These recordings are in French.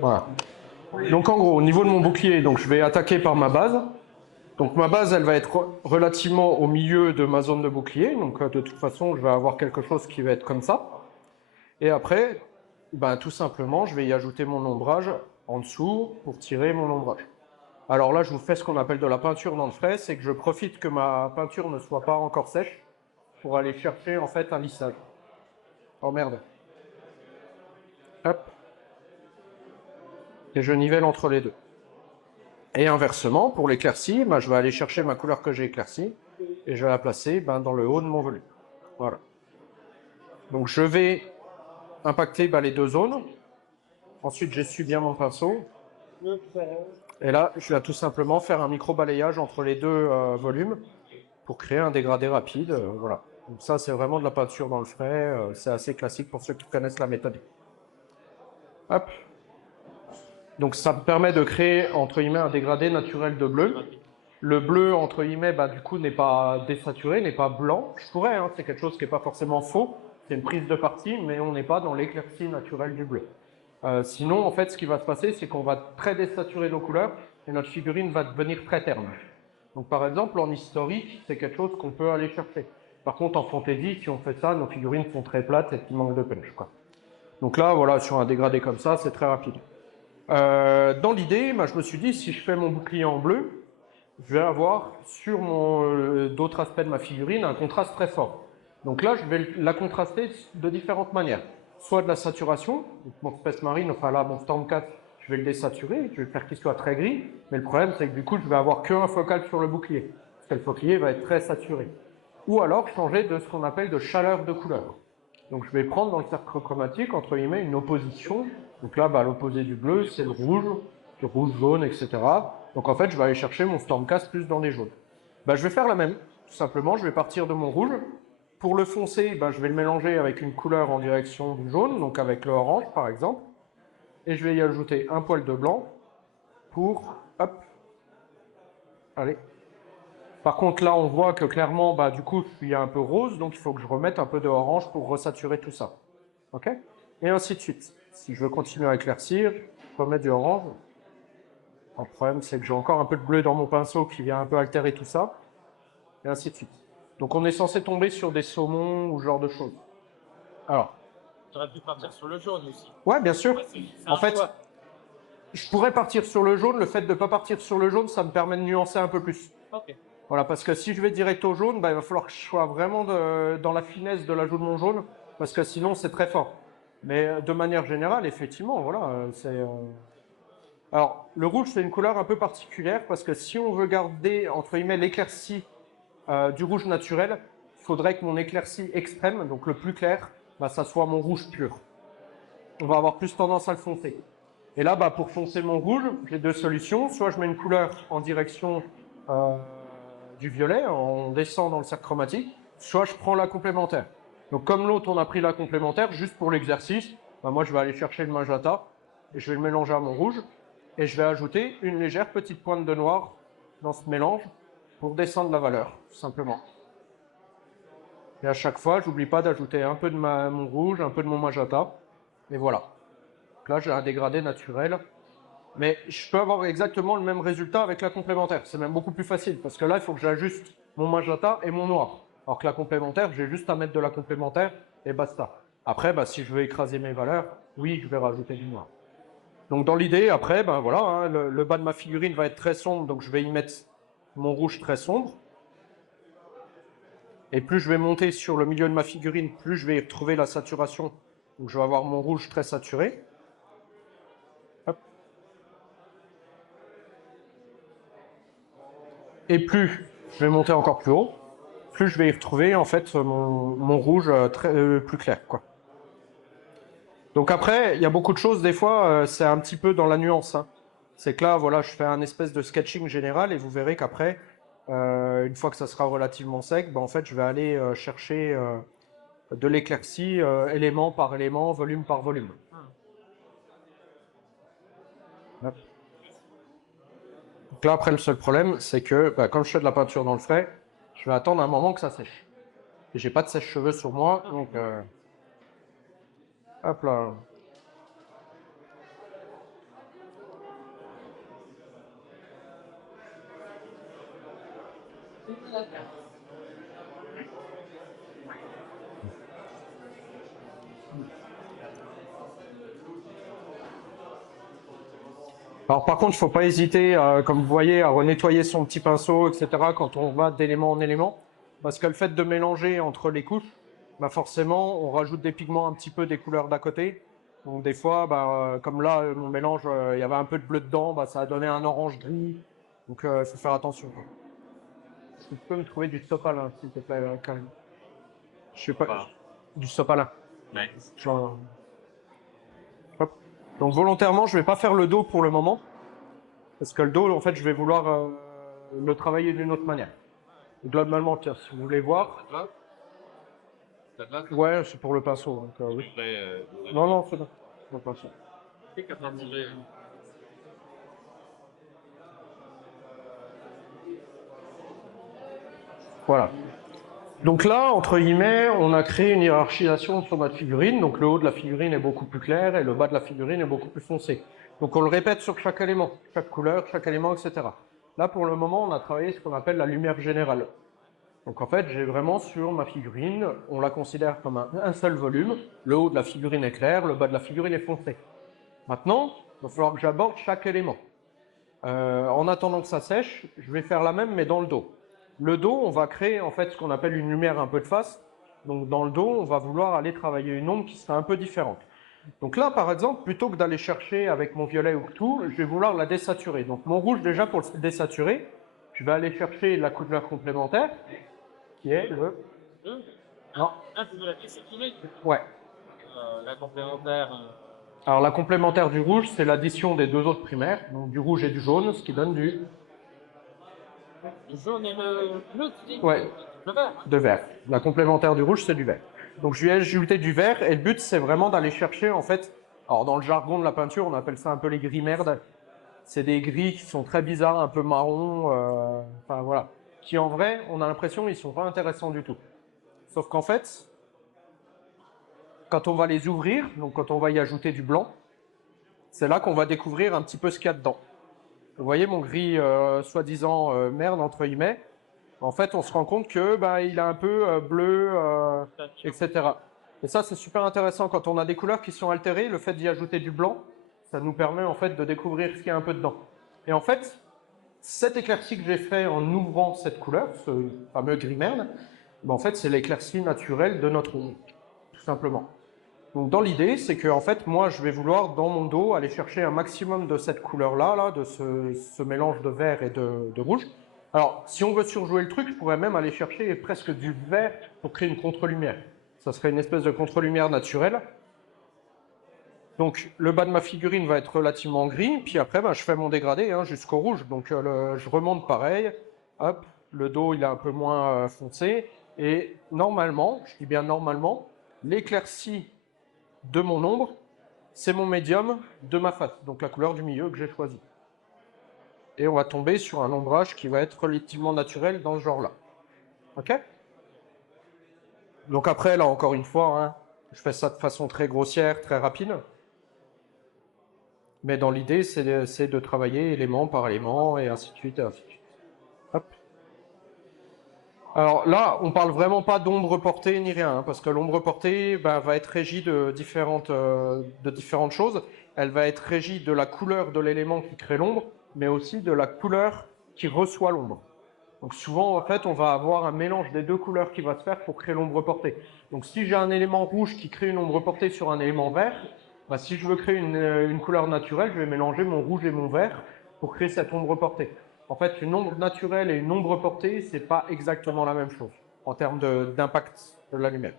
Voilà. Donc en gros, au niveau de mon bouclier, donc je vais attaquer par ma base. Donc ma base, elle va être relativement au milieu de ma zone de bouclier. Donc de toute façon, je vais avoir quelque chose qui va être comme ça. Et après, ben, tout simplement, je vais y ajouter mon ombrage en dessous pour tirer mon ombrage. Alors là, je vous fais ce qu'on appelle de la peinture dans le frais, c'est que je profite que ma peinture ne soit pas encore sèche pour aller chercher en fait un lissage. Oh merde. Hop. Et je nivelle entre les deux. Et inversement, pour l'éclaircie, ben, je vais aller chercher ma couleur que j'ai éclaircie et je vais la placer ben, dans le haut de mon volume. Voilà. Donc je vais impacter ben, les deux zones. Ensuite, j'essuie bien mon pinceau. Et là, je vais tout simplement faire un micro-balayage entre les deux volumes pour créer un dégradé rapide. Voilà. Donc ça, c'est vraiment de la peinture dans le frais. C'est assez classique pour ceux qui connaissent la méthode. Hop. Donc ça me permet de créer, entre guillemets, un dégradé naturel de bleu. Le bleu, entre guillemets, bah, du coup, n'est pas désaturé, n'est pas blanc. Je pourrais, hein, c'est quelque chose qui n'est pas forcément faux. C'est une prise de parti, mais on n'est pas dans l'éclaircie naturelle du bleu. Sinon, en fait, ce qui va se passer, c'est qu'on va très désaturer nos couleurs et notre figurine va devenir très terne. Donc, par exemple, en historique, c'est quelque chose qu'on peut aller chercher. Par contre, en fantasy, si on fait ça, nos figurines sont très plates et qui manquent de punch, quoi. Donc là, voilà, sur un dégradé comme ça, c'est très rapide. Dans l'idée, bah, je me suis dit, si je fais mon bouclier en bleu, je vais avoir sur d'autres aspects de ma figurine un contraste très fort. Donc là, je vais la contraster de différentes manières. Soit de la saturation, donc mon Space Marine, enfin là, mon Stormcat, je vais le désaturer, je vais faire qu'il soit très gris, mais le problème, c'est que du coup, je vais avoir qu'un focal sur le bouclier, parce que le bouclier va être très saturé. Ou alors changer de ce qu'on appelle de chaleur de couleur. Donc je vais prendre dans le cercle chromatique, entre guillemets, une opposition. Donc là, bah, l'opposé du bleu, c'est le rouge, jaune, etc. Donc en fait, je vais aller chercher mon Stormcast plus dans les jaunes. Bah, je vais faire la même, tout simplement. Je vais partir de mon rouge. Pour le foncé, bah, je vais le mélanger avec une couleur en direction du jaune, donc avec le orange par exemple. Et je vais y ajouter un poil de blanc pour, hop, allez. Par contre, là, on voit que clairement, bah, du coup, je suis un peu rose, donc il faut que je remette un peu de orange pour resaturer tout ça. Ok? Et ainsi de suite. Si je veux continuer à éclaircir, je remets du orange. Le problème, c'est que j'ai encore un peu de bleu dans mon pinceau qui vient un peu altérer tout ça. Et ainsi de suite. Donc on est censé tomber sur des saumons ou ce genre de choses. Alors. Tu aurais pu partir sur le jaune aussi. Ouais, bien sûr. Ouais, en fait, je pourrais partir sur le jaune. Le fait de ne pas partir sur le jaune, ça me permet de nuancer un peu plus. Ok. Voilà, parce que si je vais direct au jaune, bah, il va falloir que je sois vraiment dans la finesse de l'ajout de mon jaune, parce que sinon c'est très fort. Mais de manière générale, effectivement, voilà, c'est... Alors, le rouge, c'est une couleur un peu particulière, parce que si on veut garder, entre guillemets, l'éclaircie du rouge naturel, il faudrait que mon éclaircie extrême, donc le plus clair, bah, ça soit mon rouge pur. On va avoir plus tendance à le foncer. Et là, bah, pour foncer mon rouge, j'ai deux solutions. Soit je mets une couleur en direction du violet, on descend dans le cercle chromatique, soit je prends la complémentaire. Donc comme l'autre, on a pris la complémentaire, juste pour l'exercice, bah, moi je vais aller chercher le magenta, et je vais le mélanger à mon rouge, et je vais ajouter une légère petite pointe de noir dans ce mélange, pour descendre la valeur, tout simplement. Et à chaque fois, j'oublie pas d'ajouter un peu de mon rouge, un peu de mon magenta, et voilà. Donc là, j'ai un dégradé naturel. Mais je peux avoir exactement le même résultat avec la complémentaire. C'est même beaucoup plus facile, parce que là, il faut que j'ajuste mon magenta et mon noir. Alors que la complémentaire, j'ai juste à mettre de la complémentaire et basta. Après, bah, si je veux écraser mes valeurs, oui, je vais rajouter du noir. Donc dans l'idée, après, ben voilà, hein, le bas de ma figurine va être très sombre, donc je vais y mettre mon rouge très sombre. Et plus je vais monter sur le milieu de ma figurine, plus je vais trouver la saturation. Donc je vais avoir mon rouge très saturé. Hop. Et plus je vais monter encore plus haut, plus je vais y retrouver en fait mon rouge plus clair, quoi. Donc après, il y a beaucoup de choses, des fois, c'est un petit peu dans la nuance. Hein. C'est que là, voilà, je fais un espèce de sketching général et vous verrez qu'après, une fois que ça sera relativement sec, ben, en fait, je vais aller chercher de l'éclaircie, élément par élément, volume par volume. Hop. Donc là, après, le seul problème, c'est que, bah, comme je fais de la peinture dans le frais, je vais attendre un moment que ça sèche. Et j'ai pas de sèche-cheveux sur moi, donc... hop là. Alors par contre, il ne faut pas hésiter, comme vous voyez, à renettoyer son petit pinceau, etc. quand on va d'élément en élément. Parce que le fait de mélanger entre les couches, bah forcément, on rajoute des pigments un petit peu des couleurs d'à côté. Donc des fois, bah, comme là, mon mélange, il y avait un peu de bleu dedans, bah, ça a donné un orange gris. Donc il faut faire attention. Est-ce que tu peux me trouver du sopalin, s'il te plaît, quand même? Je sais pas. Du sopalin. Ouais. Genre, hop. Donc volontairement, je ne vais pas faire le dos pour le moment. Parce que le dos, en fait, je vais vouloir le travailler d'une autre manière. Globalement, tiens, si vous voulez voir. Ouais, c'est pour le pinceau. Donc, oui. Non, non, c'est bon. Pour le pinceau. Voilà. Donc là, entre guillemets, on a créé une hiérarchisation sur notre figurine. Donc le haut de la figurine est beaucoup plus clair et le bas de la figurine est beaucoup plus foncé. Donc on le répète sur chaque élément, chaque couleur, chaque élément, etc. Là, pour le moment, on a travaillé ce qu'on appelle la lumière générale. Donc en fait, j'ai vraiment sur ma figurine, on la considère comme un seul volume. Le haut de la figurine est clair, le bas de la figurine est foncé. Maintenant, il va falloir que j'aborde chaque élément. En attendant que ça sèche, je vais faire la même, mais dans le dos. Le dos, on va créer en fait ce qu'on appelle une lumière un peu de face. Donc dans le dos, on va vouloir aller travailler une ombre qui sera un peu différente. Donc là, par exemple, plutôt que d'aller chercher avec mon violet ou tout, je vais vouloir la désaturer. Donc mon rouge, déjà, pour le désaturer, je vais aller chercher la couleur complémentaire, qui est le... Non. Ah, tu veux la désaturer? Ouais. La complémentaire. Alors la complémentaire du rouge, c'est l'addition des deux autres primaires, donc du rouge et du jaune, ce qui donne du... Le jaune et le bleu, tu dis? Ouais. Le vert. De vert. La complémentaire du rouge, c'est du vert. Donc je lui ai ajouté du vert et le but, c'est vraiment d'aller chercher, en fait, alors dans le jargon de la peinture, on appelle ça un peu les gris merdes. C'est des gris qui sont très bizarres, un peu marron, enfin voilà. Qui en vrai, on a l'impression, ils sont pas intéressants du tout. Sauf qu'en fait, quand on va les ouvrir, donc quand on va y ajouter du blanc, c'est là qu'on va découvrir un petit peu ce qu'il y a dedans. Vous voyez mon gris soi-disant merde, entre guillemets. En fait, on se rend compte que bah, il a un peu bleu, etc. Et ça, c'est super intéressant. Quand on a des couleurs qui sont altérées, le fait d'y ajouter du blanc, ça nous permet en fait de découvrir ce qu'il y a un peu dedans. Et en fait, cet éclairci que j'ai fait en ouvrant cette couleur, ce fameux gris merde, ben, en fait, c'est l'éclairci naturel de notre rouge, tout simplement. Donc dans l'idée, c'est que en fait, moi, je vais vouloir dans mon dos aller chercher un maximum de cette couleur-là, là, de ce mélange de vert et de rouge. Alors, si on veut surjouer le truc, je pourrais même aller chercher presque du vert pour créer une contre-lumière. Ça serait une espèce de contre-lumière naturelle. Donc le bas de ma figurine va être relativement gris, puis après, ben, je fais mon dégradé hein, jusqu'au rouge. Donc je remonte pareil, hop, le dos il est un peu moins foncé, et normalement, je dis bien normalement, l'éclairci de mon ombre, c'est mon médium de ma face, donc la couleur du milieu que j'ai choisi. Et on va tomber sur un ombrage qui va être relativement naturel dans ce genre-là. Ok? Donc après, là encore une fois, hein, je fais ça de façon très grossière, très rapide. Mais dans l'idée, c'est de travailler élément par élément, et ainsi de suite, et ainsi de suite. Hop. Alors là, on parle vraiment pas d'ombre portée ni rien, hein, parce que l'ombre portée ben, va être régie de différentes choses. Elle va être régie de la couleur de l'élément qui crée l'ombre, mais aussi de la couleur qui reçoit l'ombre. Donc souvent, en fait, on va avoir un mélange des deux couleurs qui va se faire pour créer l'ombre portée. Donc si j'ai un élément rouge qui crée une ombre portée sur un élément vert, ben, si je veux créer une couleur naturelle, je vais mélanger mon rouge et mon vert pour créer cette ombre portée. En fait, une ombre naturelle et une ombre portée, c'est pas exactement la même chose en termes d'impact de la lumière.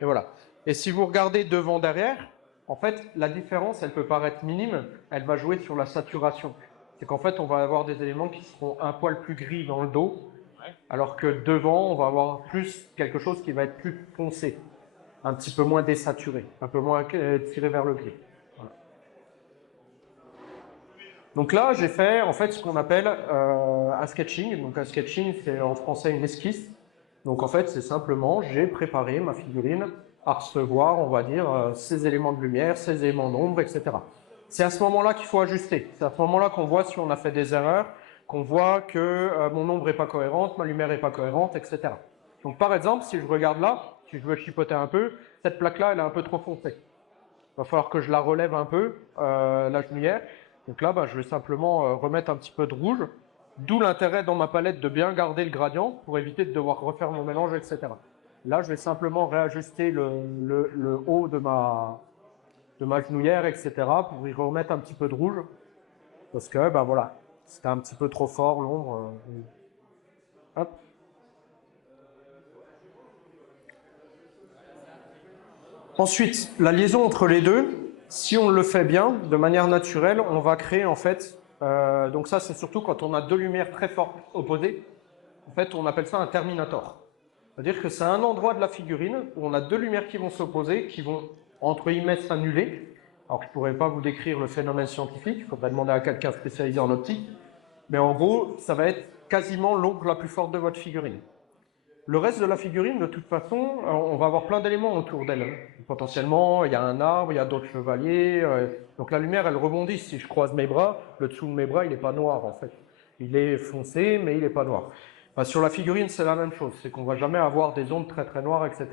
Et voilà. Et si vous regardez devant, derrière, en fait, la différence, elle peut paraître minime, elle va jouer sur la saturation. C'est qu'en fait, on va avoir des éléments qui seront un poil plus gris dans le dos, alors que devant, on va avoir plus quelque chose qui va être plus foncé, un petit peu moins désaturé, un peu moins tiré vers le gris. Donc là, j'ai fait en fait ce qu'on appelle un sketching. Donc un sketching, c'est en français une esquisse. Donc en fait, c'est simplement, j'ai préparé ma figurine à recevoir, on va dire, ces éléments de lumière, ces éléments d'ombre, etc. C'est à ce moment-là qu'il faut ajuster. C'est à ce moment-là qu'on voit si on a fait des erreurs. qu'on voit que mon ombre n'est pas cohérente, ma lumière n'est pas cohérente, etc. Donc par exemple, si je regarde là, si je veux chipoter un peu, cette plaque-là, elle est un peu trop foncée. Il va falloir que je la relève un peu, la genouillère. Donc là, je vais simplement remettre un petit peu de rouge, d'où l'intérêt dans ma palette de bien garder le gradient pour éviter de devoir refaire mon mélange, etc. Là, je vais simplement réajuster le haut de ma genouillère, etc. pour y remettre un petit peu de rouge. Parce que, voilà, c'était un petit peu trop fort, l'ombre. Hop. Ensuite, la liaison entre les deux, si on le fait bien, de manière naturelle, on va créer en fait, donc ça c'est surtout quand on a deux lumières très fortes opposées, en fait on appelle ça un terminator. C'est-à-dire que c'est un endroit de la figurine où on a deux lumières qui vont s'opposer, qui vont entre guillemets s'annuler. Alors je ne pourrais pas vous décrire le phénomène scientifique, il faudrait demander à quelqu'un spécialisé en optique, mais en gros ça va être quasiment l'ombre la plus forte de votre figurine. Le reste de la figurine, de toute façon, on va avoir plein d'éléments autour d'elle. Potentiellement, il y a un arbre, il y a d'autres chevaliers. Donc la lumière, elle rebondit. Si je croise mes bras, le dessous de mes bras, il n'est pas noir en fait. Il est foncé, mais il n'est pas noir. Sur la figurine, c'est la même chose. C'est qu'on ne va jamais avoir des ondes très très noires, etc.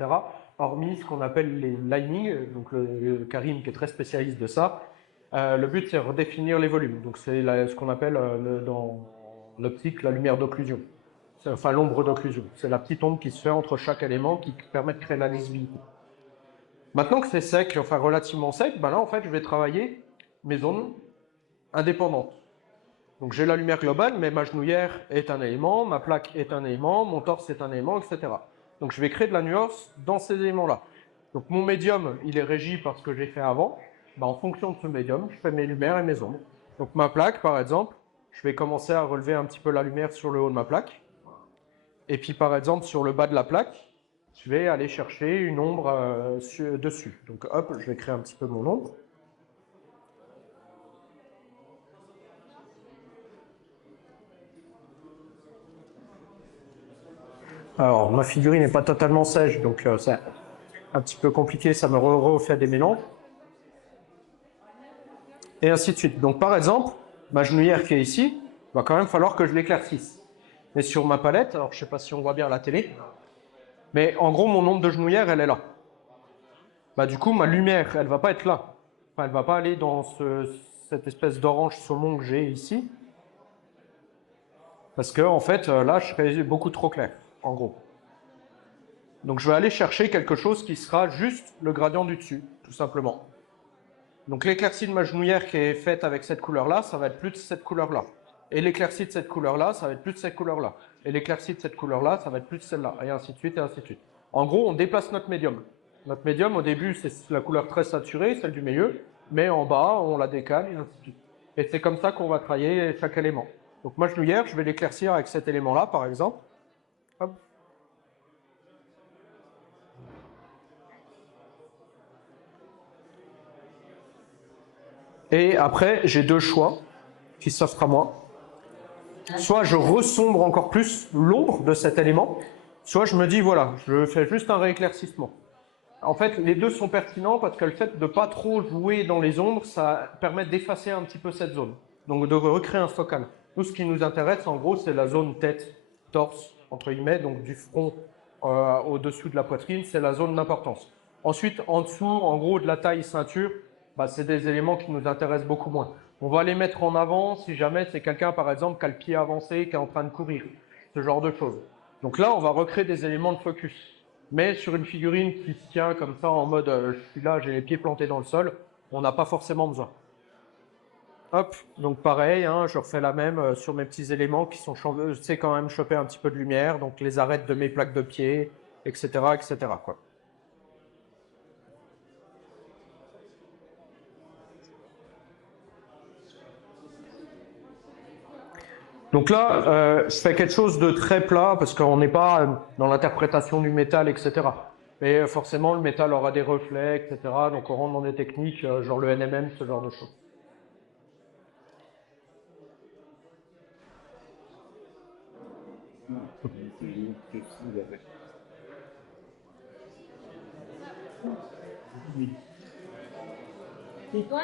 Hormis ce qu'on appelle les linings. Donc le Karim, qui est très spécialiste de ça. Le but, c'est de redéfinir les volumes. Donc c'est ce qu'on appelle dans l'optique la lumière d'occlusion. Enfin, l'ombre d'occlusion. C'est la petite ombre qui se fait entre chaque élément qui permet de créer la lisibilité. Maintenant que c'est sec, enfin relativement sec, là en fait je vais travailler mes zones indépendantes. Donc j'ai la lumière globale, mais ma genouillère est un élément, ma plaque est un élément, mon torse est un élément, etc. Donc je vais créer de la nuance dans ces éléments-là. Donc mon médium, il est régi par ce que j'ai fait avant. En fonction de ce médium, je fais mes lumières et mes ombres. Donc ma plaque, par exemple, je vais commencer à relever un petit peu la lumière sur le haut de ma plaque. Et puis par exemple sur le bas de la plaque, je vais aller chercher une ombre dessus. Donc hop, je vais créer un petit peu mon ombre. Alors ma figurine n'est pas totalement sèche, donc c'est un petit peu compliqué, ça me refait des mélanges. Et ainsi de suite. Donc par exemple, ma genouillère qui est ici, il va quand même falloir que je l'éclaircisse. Mais sur ma palette, alors je ne sais pas si on voit bien à la télé, mais en gros mon ombre de genouillère, elle est là. Du coup, ma lumière, elle ne va pas être là. Enfin, elle ne va pas aller dans cette espèce d'orange saumon que j'ai ici. Parce que, en fait, là, je serais beaucoup trop clair, en gros. Donc, je vais aller chercher quelque chose qui sera juste le gradient du dessus, tout simplement. Donc, l'éclaircie de ma genouillère qui est faite avec cette couleur-là, ça va être plus de cette couleur-là. Et l'éclaircie de cette couleur-là, ça va être plus de cette couleur-là. Et l'éclaircie de cette couleur-là, ça va être plus de celle-là. Et ainsi de suite, et ainsi de suite. En gros, on déplace notre médium. Notre médium, au début, c'est la couleur très saturée, celle du milieu. Mais en bas, on la décale, et ainsi de suite. Et c'est comme ça qu'on va travailler chaque élément. Donc, ma genouillère, je vais l'éclaircir avec cet élément-là, par exemple. Hop. Et après, j'ai deux choix qui s'offrent à moi. Soit je ressombre encore plus l'ombre de cet élément, soit je me dis, voilà, je fais juste un rééclaircissement. En fait, les deux sont pertinents parce que le fait de ne pas trop jouer dans les ombres, ça permet d'effacer un petit peu cette zone. Donc de recréer un focal. Nous, ce qui nous intéresse, en gros, c'est la zone tête, torse, entre guillemets, donc du front au-dessous de la poitrine, c'est la zone d'importance. Ensuite, en dessous, en gros, de la taille ceinture, c'est des éléments qui nous intéressent beaucoup moins. On va les mettre en avant si jamais c'est quelqu'un, par exemple, qui a le pied avancé, qui est en train de courir, ce genre de choses. Donc là, on va recréer des éléments de focus. Mais sur une figurine qui se tient comme ça en mode je suis là, j'ai les pieds plantés dans le sol, on n'a pas forcément besoin. Hop, donc pareil, je refais la même sur mes petits éléments qui sont, je sais quand même choper un petit peu de lumière, donc les arêtes de mes plaques de pied, etc. etc. quoi. Donc là, je fais quelque chose de très plat parce qu'on n'est pas dans l'interprétation du métal, etc. Mais forcément, le métal aura des reflets, etc. Donc on rentre dans des techniques genre le NMM, ce genre de choses. C'est toi?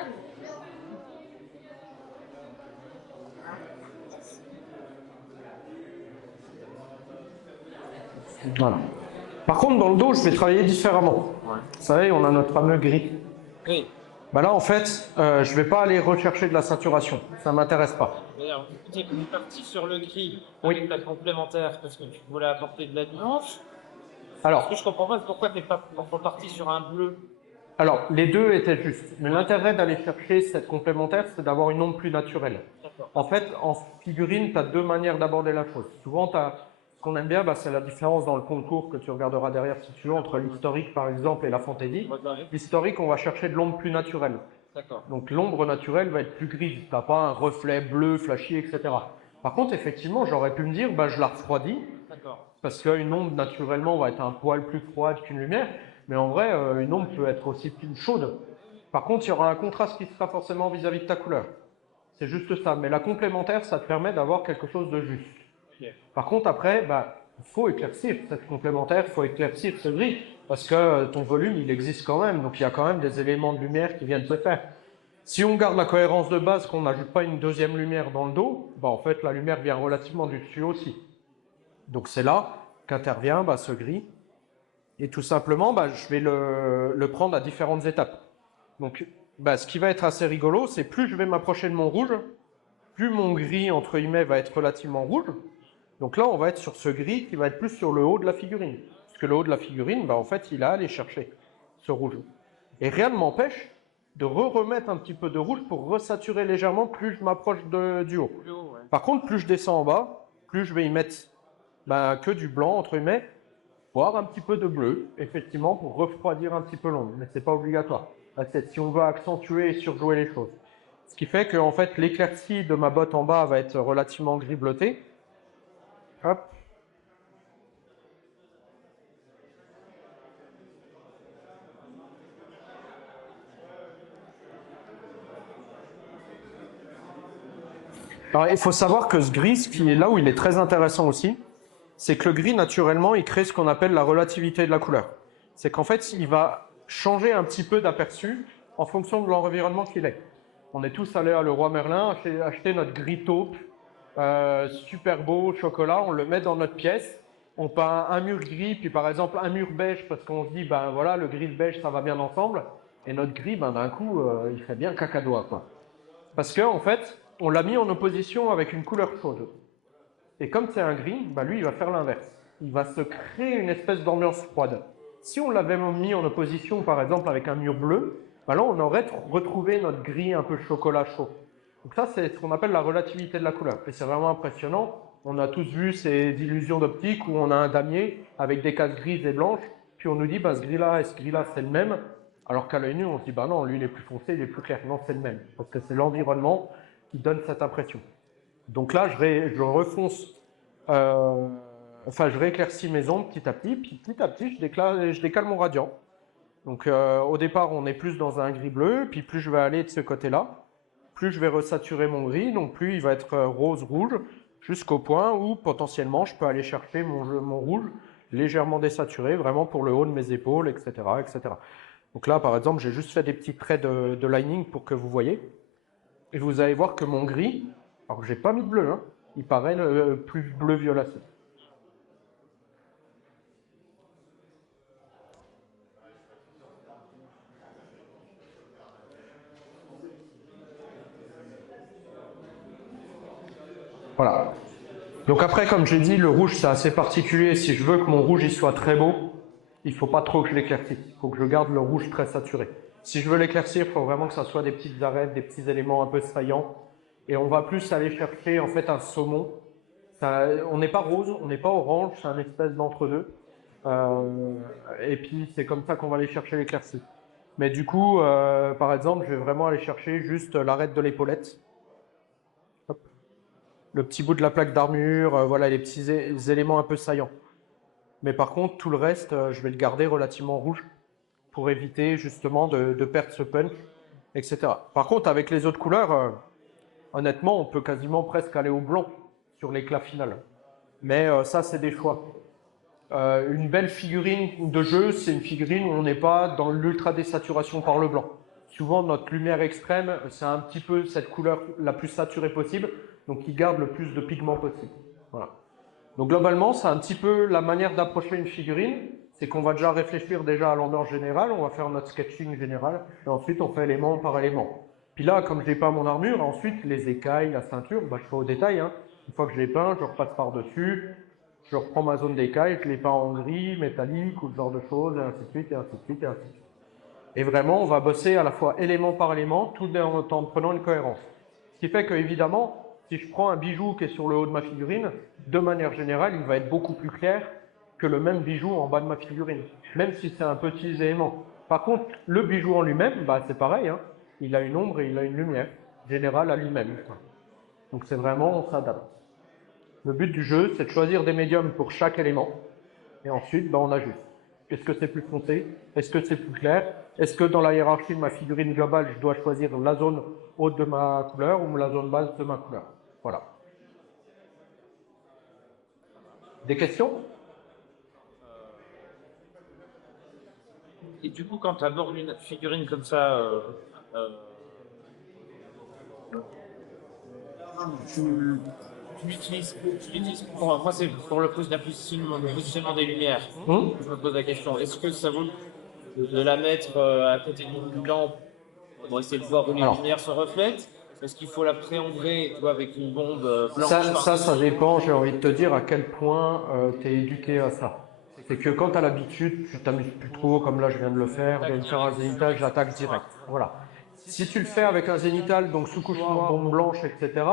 Voilà. Par contre, dans le dos, je vais travailler différemment. Ouais. Vous savez, on a notre fameux gris. Oui. Bah là, en fait, je vais pas aller rechercher de la saturation. Ça m'intéresse pas. D'ailleurs, tu es parti sur le gris Oui. avec la complémentaire parce que tu voulais apporter de la nuance. Alors, Ce que je comprends pas, c'est pourquoi tu n'es pas parti sur un bleu. Alors, les deux étaient justes. Mais l'intérêt d'aller chercher cette complémentaire, c'est d'avoir une ombre plus naturelle. En fait, en figurine, tu as deux manières d'aborder la chose. Souvent, ce qu'on aime bien, bah, c'est la différence dans le concours que tu regarderas derrière, si tu veux, entre l'historique, par exemple, et la fantaisie. L'historique, on va chercher de l'ombre plus naturelle. Donc, l'ombre naturelle va être plus grise. Tu n'as pas un reflet bleu, flashy, etc. Par contre, effectivement, j'aurais pu me dire, bah, je la refroidis. Parce qu'une ombre, naturellement, va être un poil plus froide qu'une lumière. Mais en vrai, une ombre peut être aussi plus chaude. Par contre, il y aura un contraste qui sera forcément vis-à-vis de ta couleur. C'est juste ça. Mais la complémentaire, ça te permet d'avoir quelque chose de juste. Par contre, après, bah, il faut éclaircir cette complémentaire, il faut éclaircir ce gris. Parce que ton volume, il existe quand même. Donc, il y a quand même des éléments de lumière qui viennent se faire. Si on garde la cohérence de base, qu'on n'ajoute pas une deuxième lumière dans le dos, bah, en fait, la lumière vient relativement du dessus aussi. Donc, c'est là qu'intervient bah, ce gris. Et tout simplement, bah, je vais le prendre à différentes étapes. Donc, bah, ce qui va être assez rigolo, c'est plus je vais m'approcher de mon rouge, plus mon gris, entre guillemets, va être relativement rouge. Donc là, on va être sur ce gris qui va être plus sur le haut de la figurine. Parce que le haut de la figurine, bah, en fait, il a à aller chercher ce rouge. Et rien ne m'empêche de remettre un petit peu de rouge pour resaturer légèrement plus je m'approche du haut. Par contre, plus je descends en bas, plus je vais y mettre bah, que du blanc, entre guillemets, voire un petit peu de bleu, effectivement, pour refroidir un petit peu l'ombre, mais c'est pas obligatoire. C'est si on veut accentuer et surjouer les choses. Ce qui fait que en fait, l'éclaircie de ma botte en bas va être relativement gris bleuté. Hop. Alors, il faut savoir que ce gris, ce qui est là où il est très intéressant aussi, c'est que le gris, naturellement, il crée ce qu'on appelle la relativité de la couleur. C'est qu'en fait, il va changer un petit peu d'aperçu en fonction de l'environnement qu'il est. On est tous allés à Leroy Merlin acheter notre gris taupe, super beau, chocolat, on le met dans notre pièce, on peint un mur gris, puis par exemple un mur beige, parce qu'on se dit, ben voilà, le gris et le beige, ça va bien ensemble, et notre gris, ben d'un coup, il fait bien cacadois, quoi. Parce qu'en fait, on l'a mis en opposition avec une couleur chaude. Et comme c'est un gris, bah lui, il va faire l'inverse. Il va se créer une espèce d'ambiance froide. Si on l'avait mis en opposition, par exemple, avec un mur bleu, bah là, on aurait retrouvé notre gris un peu chocolat chaud. Donc ça, c'est ce qu'on appelle la relativité de la couleur. Et c'est vraiment impressionnant. On a tous vu ces illusions d'optique où on a un damier avec des cases grises et blanches, puis on nous dit, bah, ce gris-là et ce gris-là, c'est le même. Alors qu'à l'œil nu, on se dit, bah non, lui, il est plus foncé, il est plus clair. Non, c'est le même. Parce que c'est l'environnement qui donne cette impression. Donc là, je refonce, je rééclaircis mes ombres petit à petit, puis petit à petit, je décale mon radiant. Donc au départ, on est plus dans un gris bleu, puis plus je vais aller de ce côté-là, plus je vais resaturer mon gris, donc plus il va être rose-rouge, jusqu'au point où potentiellement je peux aller chercher mon rouge légèrement désaturé, vraiment pour le haut de mes épaules, etc., etc. Donc là, par exemple, j'ai juste fait des petits traits de lining pour que vous voyez. Et vous allez voir que mon gris, alors que j'ai pas mis de bleu, hein, il paraît plus bleu violacé. Voilà. Donc après, comme j'ai dit, le rouge c'est assez particulier. Si je veux que mon rouge il soit très beau, il ne faut pas trop que je l'éclaircisse. Il faut que je garde le rouge très saturé. Si je veux l'éclaircir, il faut vraiment que ça soit des petites arêtes, des petits éléments un peu saillants. Et on va plus aller chercher en fait un saumon. On n'est pas rose, on n'est pas orange, c'est un espèce d'entre-deux. Et puis c'est comme ça qu'on va aller chercher l'éclaircie. Mais du coup, par exemple, je vais vraiment aller chercher juste l'arête de l'épaulette. Le petit bout de la plaque d'armure, voilà les petits éléments un peu saillants. Mais par contre, tout le reste, je vais le garder relativement rouge pour éviter justement de perdre ce punch, etc. Par contre, avec les autres couleurs, honnêtement, on peut quasiment presque aller au blanc sur l'éclat final. Mais ça, c'est des choix. Une belle figurine de jeu, c'est une figurine où on n'est pas dans l'ultra désaturation par le blanc. Souvent, notre lumière extrême, c'est un petit peu cette couleur la plus saturée possible, donc qui garde le plus de pigments possible. Voilà. Donc globalement, c'est un petit peu la manière d'approcher une figurine, c'est qu'on va déjà réfléchir déjà à l'ambiance générale, on va faire notre sketching général, et ensuite on fait élément par élément. Puis là, comme je n'ai pas mon armure, ensuite les écailles, la ceinture, bah, je fais au détail. Hein. Une fois que je l'ai peint, je repasse par-dessus, je reprends ma zone d'écaille, je l'ai peint en gris, métallique, ou ce genre de choses, et ainsi de suite, et ainsi de suite, et ainsi de suite. Et vraiment, on va bosser à la fois élément par élément, tout en prenant une cohérence. Ce qui fait que, évidemment, si je prends un bijou qui est sur le haut de ma figurine, de manière générale, il va être beaucoup plus clair que le même bijou en bas de ma figurine, même si c'est un petit élément. Par contre, le bijou en lui-même, bah, c'est pareil, hein. Il a une ombre et il a une lumière générale à lui-même. Donc c'est vraiment, on s'adapte. Le but du jeu, c'est de choisir des médiums pour chaque élément, et ensuite, bah, on ajuste. Est-ce que c'est plus foncé? Est-ce que c'est plus clair? Est-ce que dans la hiérarchie de ma figurine globale, je dois choisir la zone haute de ma couleur ou la zone basse de ma couleur? Voilà. Des questions? Et du coup, quand tu abordes une figurine comme ça, tu l'utilises pour, moi, c'est pour le positionnement des lumières. Je me pose la question, est-ce que ça vaut de la mettre à côté d'une lampe pour essayer de voir où les lumières se reflètent? Est-ce qu'il faut la préombrer, tu vois, avec une bombe blanche? Ça dépend, j'ai envie de te dire à quel point tu es éduqué à ça. C'est que quand tu as l'habitude, tu t'amuses plus trop, comme là je viens de le faire, je viens de faire un zénital, j'attaque direct. Voilà. Si tu le fais avec un zénital, donc sous couche noire, bombe blanche, etc.,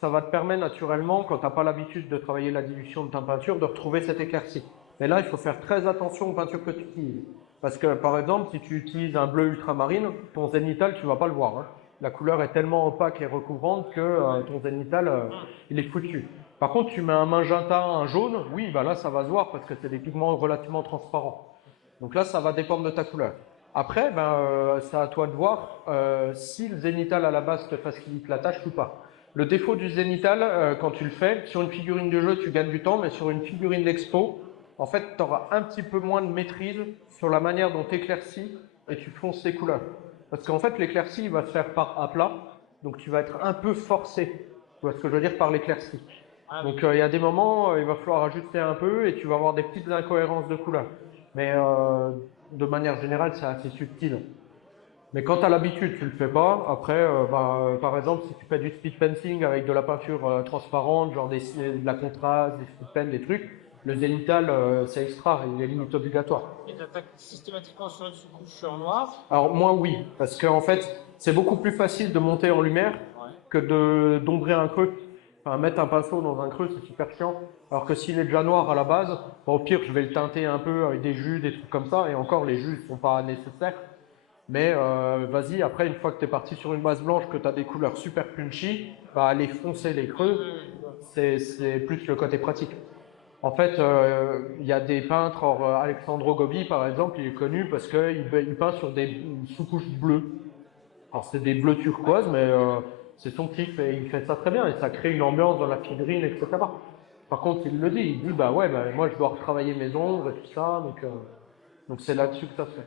ça va te permettre naturellement, quand tu n'as pas l'habitude de travailler la dilution de ta peinture, de retrouver cette éclaircie. Mais là, il faut faire très attention aux peintures que tu utilises. Parce que, par exemple, si tu utilises un bleu ultramarine, ton zénital, tu ne vas pas le voir. Hein. La couleur est tellement opaque et recouvrante que ton zénital, il est foutu. Par contre, tu mets un magenta, un jaune, oui, bah là, ça va se voir parce que c'est des pigments relativement transparents. Donc là, ça va dépendre de ta couleur. Après, c'est à toi de voir si le zénital à la base te facilite la tâche ou pas. Le défaut du zénital, quand tu le fais, sur une figurine de jeu, tu gagnes du temps, mais sur une figurine d'expo, en fait, tu auras un petit peu moins de maîtrise sur la manière dont tu éclaircis et tu fonces tes couleurs. Parce qu'en fait, l'éclaircie va se faire par aplat, donc tu vas être un peu forcé. Tu vois ce que je veux dire par l'éclaircie. Donc il y a des moments, il va falloir ajuster un peu et tu vas avoir des petites incohérences de couleurs. Mais de manière générale, c'est assez subtil. Mais quand tu as l'habitude, tu le fais pas. Après, par exemple, si tu fais du speed fencing avec de la peinture transparente, genre de la contraste, des speed pen, des trucs, le zénital, c'est extra, il est limite obligatoire. Et tu attaques systématiquement sur une sous-couche noire? Alors moi, oui, parce qu'en fait, c'est beaucoup plus facile de monter en lumière que d'ombrer un creux. Enfin, mettre un pinceau dans un creux, c'est super chiant. Alors que s'il est déjà noir à la base, au pire, je vais le teinter un peu avec des jus, des trucs comme ça. Et encore, les jus ne sont pas nécessaires. Mais vas-y, après, une fois que tu es parti sur une base blanche, que tu as des couleurs super punchy, bah, aller foncer les creux, c'est plus le côté pratique. En fait, il y a des peintres, Alexandro Gobi par exemple, il est connu parce qu'il peint sur des sous-couches bleues. Alors c'est des bleus turquoise, mais c'est son kiff et il fait ça très bien et ça crée une ambiance dans la figurine, etc. Par contre, il le dit, il dit bah ouais, bah, moi je dois retravailler mes ombres et tout ça, donc c'est là-dessus que ça se fait.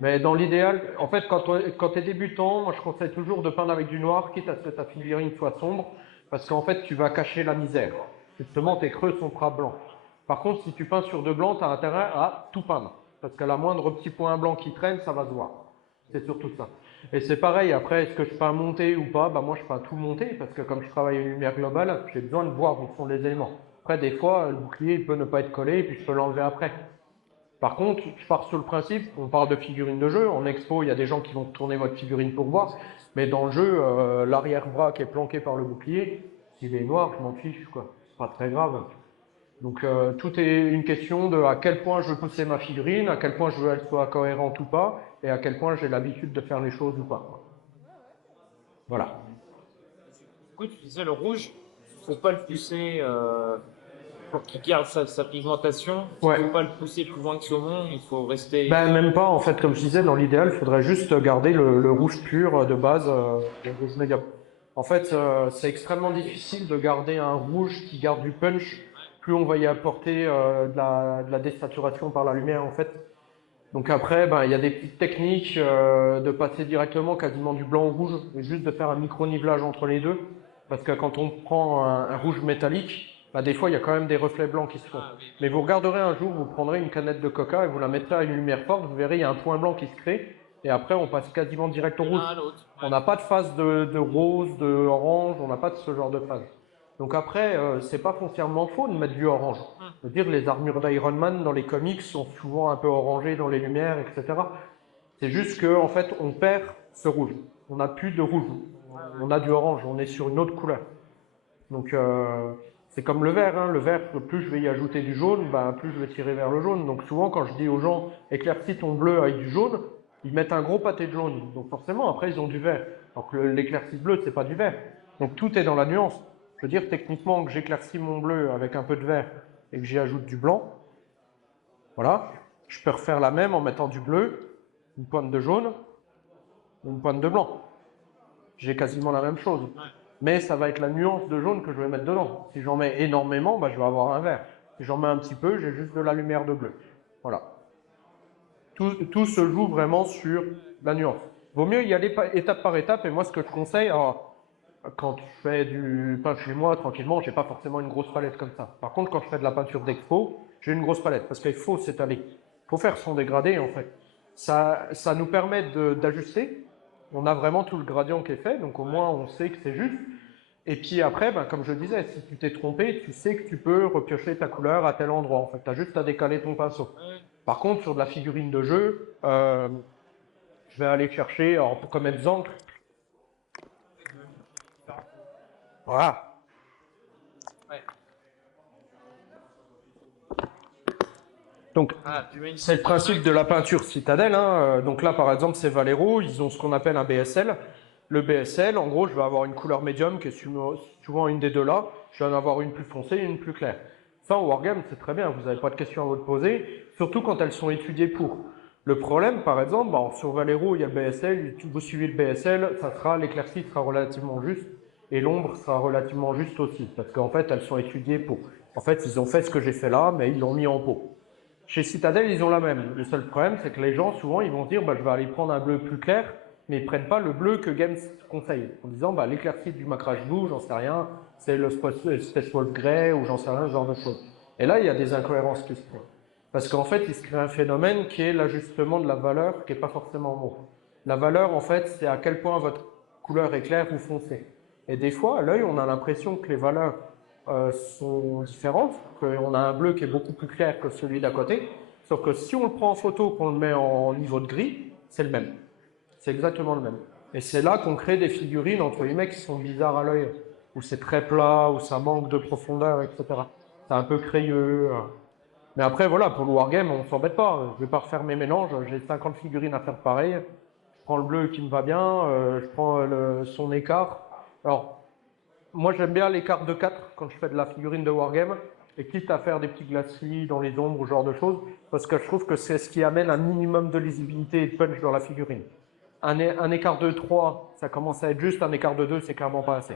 Mais dans l'idéal, en fait, quand tu es débutant, moi je conseille toujours de peindre avec du noir, quitte à ce que ta figurine soit sombre, parce qu'en fait tu vas cacher la misère. Justement, tes creux sont pas blancs. Par contre, si tu peins sur de blanc, tu as intérêt à tout peindre, parce que la moindre petit point blanc qui traîne, ça va se voir. C'est surtout ça. Et c'est pareil, après, est-ce que je peins monté ou pas? Bah moi je peins tout monté, parce que comme je travaille une lumière globale, j'ai besoin de voir où sont les éléments. Après, des fois, le bouclier il peut ne pas être collé, et puis je peux l'enlever après. Par contre, je pars sur le principe, on parle de figurines de jeu, en expo, il y a des gens qui vont tourner votre figurine pour voir, mais dans le jeu, l'arrière-bras qui est planqué par le bouclier, s'il est noir, je m'en fiche, quoi. C'est pas très grave. Donc tout est une question de à quel point je veux pousser ma figurine, à quel point je veux qu'elle soit cohérente ou pas, et à quel point j'ai l'habitude de faire les choses ou pas. Voilà. Du coup, tu disais le rouge, faut pas le pousser pour qu'il garde sa pigmentation. Ouais. Faut pas le pousser plus loin que saumon, il faut rester. Ben, même pas, en fait, comme je disais, dans l'idéal, il faudrait juste garder le rouge pur de base, le rouge médium. En fait, c'est extrêmement difficile de garder un rouge qui garde du punch. Plus on va y apporter de la désaturation par la lumière, en fait. Donc après, ben, il y a des petites techniques de passer directement quasiment du blanc au rouge, et juste de faire un micro-nivelage entre les deux. Parce que quand on prend un rouge métallique, bah, des fois, il y a quand même des reflets blancs qui se font. Ah, oui. Mais vous regarderez un jour, vous prendrez une canette de coca et vous la mettrez à une lumière forte, vous verrez, il y a un point blanc qui se crée, et après, on passe quasiment direct au De rouge. l'un à l'autre. On Ouais. n'a pas de phase de rose, de orange, on n'a pas de ce genre de phase. Donc après, c'est pas foncièrement faux de mettre du orange. Je veux dire, les armures d'Iron Man dans les comics sont souvent un peu orangées dans les lumières, etc. C'est juste qu'en fait, on perd ce rouge. On n'a plus de rouge. On a du orange, on est sur une autre couleur. Donc c'est comme le vert, hein. Le vert, plus je vais y ajouter du jaune, ben, plus je vais tirer vers le jaune. Donc souvent quand je dis aux gens éclaircis ton bleu avec du jaune, ils mettent un gros pâté de jaune. Donc forcément après ils ont du vert. Alors que l'éclairci bleu c'est pas du vert. Donc tout est dans la nuance. Je veux dire techniquement que j'éclaircis mon bleu avec un peu de vert et que j'y ajoute du blanc, voilà. Je peux refaire la même en mettant du bleu, une pointe de jaune, une pointe de blanc. J'ai quasiment la même chose. Mais ça va être la nuance de jaune que je vais mettre dedans. Si j'en mets énormément, bah, je vais avoir un vert. Si j'en mets un petit peu, j'ai juste de la lumière de bleu. Voilà. Tout se joue vraiment sur la nuance. Vaut mieux y aller étape par étape. Et moi, ce que je conseille, alors, quand je fais du peint chez moi, tranquillement, j'ai pas forcément une grosse palette comme ça. Par contre, quand je fais de la peinture d'expo, j'ai une grosse palette. Parce qu'il faut s'étaler. Il faut faire son dégradé, en fait. Ça nous permet d'ajuster. On a vraiment tout le gradient qui est fait, donc au moins on sait que c'est juste. Et puis après, ben, comme je disais, si tu t'es trompé, tu sais que tu peux repiocher ta couleur à tel endroit. En fait, tu as juste à décaler ton pinceau. Par contre, sur de la figurine de jeu, je vais aller chercher, alors comme exemple, voilà. Donc, c'est le principe de la peinture citadelle, hein. Donc là, par exemple, c'est Valero, ils ont ce qu'on appelle un BSL. Le BSL, en gros, je vais avoir une couleur médium qui est souvent une des deux là. Je vais en avoir une plus foncée et une plus claire. Ça, en Wargame, c'est très bien, vous n'avez pas de questions à vous poser, surtout quand elles sont étudiées pour. Le problème, par exemple, sur Valero, il y a le BSL, vous suivez le BSL, l'éclaircie sera relativement juste, et l'ombre sera relativement juste aussi, parce qu'en fait, elles sont étudiées pour. En fait, ils ont fait ce que j'ai fait là, mais ils l'ont mis en pot. Chez Citadel, ils ont la même. Le seul problème, c'est que les gens, souvent, ils vont se dire, bah, je vais aller prendre un bleu plus clair, mais ils ne prennent pas le bleu que Games conseille. En disant, bah, l'éclaircie du Macrage Blue, j'en sais rien, c'est le Space Wolf Grey, ou j'en sais rien, ce genre de choses. Et là, il y a des incohérences qui se créent. Parce qu'en fait, il se crée un phénomène qui est l'ajustement de la valeur, qui n'est pas forcément bon. La valeur, en fait, c'est à quel point votre couleur est claire ou foncée. Et des fois, à l'œil, on a l'impression que les valeurs sont différentes, qu'on a un bleu qui est beaucoup plus clair que celui d'à côté, sauf que si on le prend en photo, qu'on le met en niveau de gris, c'est le même. C'est exactement le même. Et c'est là qu'on crée des figurines, entre guillemets, qui sont bizarres à l'œil, où c'est très plat, où ça manque de profondeur, etc. C'est un peu crayeux. Mais après, voilà, pour le wargame, on s'embête pas. Je vais pas refaire mes mélanges, j'ai 50 figurines à faire pareil. Je prends le bleu qui me va bien, je prends son écart. Alors, moi, j'aime bien l'écart de 4 quand je fais de la figurine de Wargame, et quitte à faire des petits glacis dans les ombres ou ce genre de choses, parce que je trouve que c'est ce qui amène un minimum de lisibilité et de punch dans la figurine. Un écart de 3, ça commence à être juste, un écart de 2, c'est clairement pas assez.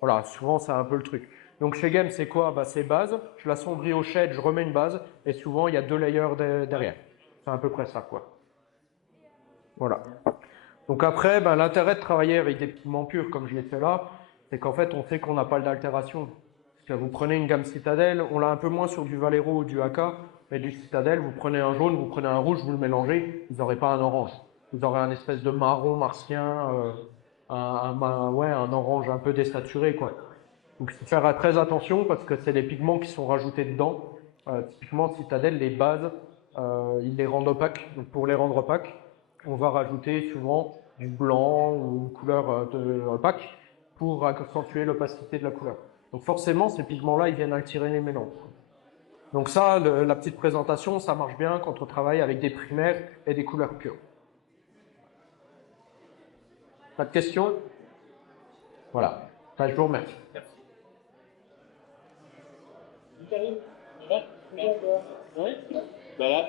Voilà, souvent, c'est un peu le truc. Donc chez Game, c'est quoi? Bah, c'est base, je l'assombris au shade, je remets une base, et souvent, il y a 2 layers derrière. C'est à peu près ça, quoi. Voilà. Donc après, ben, l'intérêt de travailler avec des pigments purs, comme je l'ai fait là, c'est qu'en fait, on sait qu'on n'a pas d'altération. Vous prenez une gamme Citadel, on l'a un peu moins sur du Valero ou du AK, mais du Citadel, vous prenez un jaune, vous prenez un rouge, vous le mélangez, vous n'aurez pas un orange. Vous aurez un espèce de marron martien, un orange un peu désaturé, quoi. Donc il faut faire très attention parce que c'est les pigments qui sont rajoutés dedans. Typiquement, Citadel, les bases, ils les rendent opaques. Donc pour les rendre opaques, on va rajouter souvent du blanc ou une couleur opaque pour accentuer l'opacité de la couleur. Donc forcément, ces pigments-là, ils viennent attirer les mélanges. Donc ça, la petite présentation, ça marche bien quand on travaille avec des primaires et des couleurs pures. Pas de questions? Voilà. Enfin, je vous remercie. Oui. Voilà.